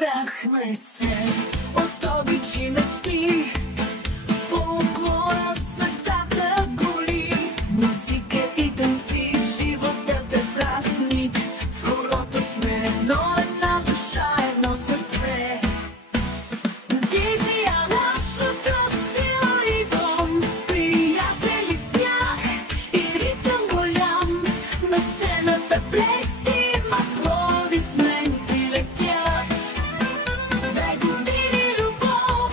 Събрахме се от обичи мечти, фолклора в сърцата гори, музика и танци, животът е празник. В хорото сме една душа, едно сърце. Визия нашата сила и дом, с приятели, смях и ритъм голям. На сцената блести, аплодисменти летят. 2 години любов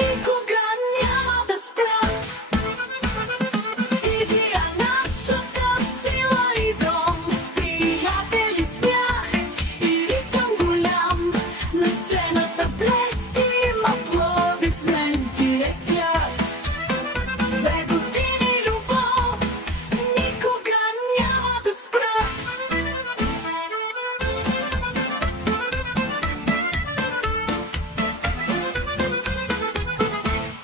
никога няма да спрат. Визия нашата сила и дом, с приятели, смях и ритъм голям. На сцената блести, аплодисменти летят. 2 години любов никога няма да спрат.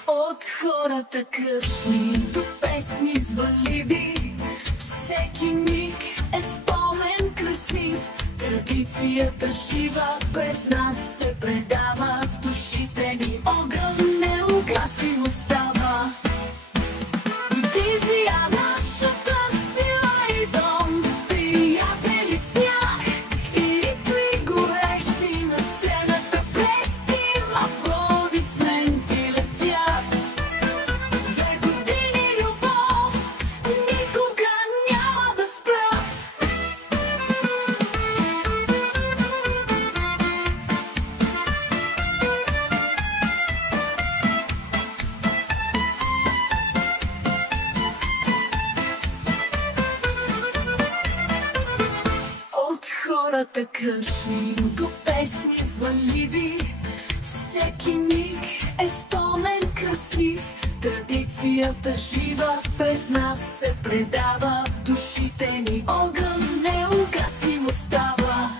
От хората кръшни до песни звънливи, всеки миг е спомен красив. Традицията жива през нас се предава, в душите ни огън неугасим остава. Визия нашата сила и дом, с приятели, смях и ритми горещи. На сцената блести, аплодисменти летят. 2 години любов никога няма да спрат. От хората къщни до песни звънливи, всеки миг е спомен красив. Традицията жива през нас се предава, в душите ни огън неугасим остава.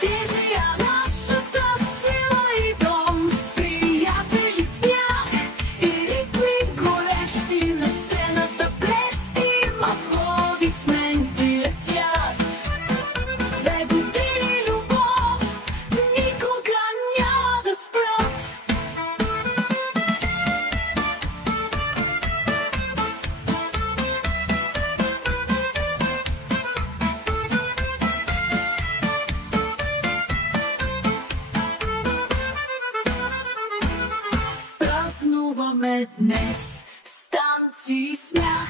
Визия нашата сила и дом, с приятели, смях и ритми горещи. На сцената блести, аплодисменти летят. 2 години любов никога няма да спрат. Празнуваме днес с танци и смях.